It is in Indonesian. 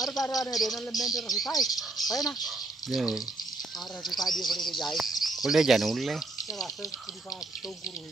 Ada ada dia nolak mentor susai, apa na? Yo. Ada susai dia boleh kerja. Kulle jangan ulle. Saya rasa sudah pas tahu guru.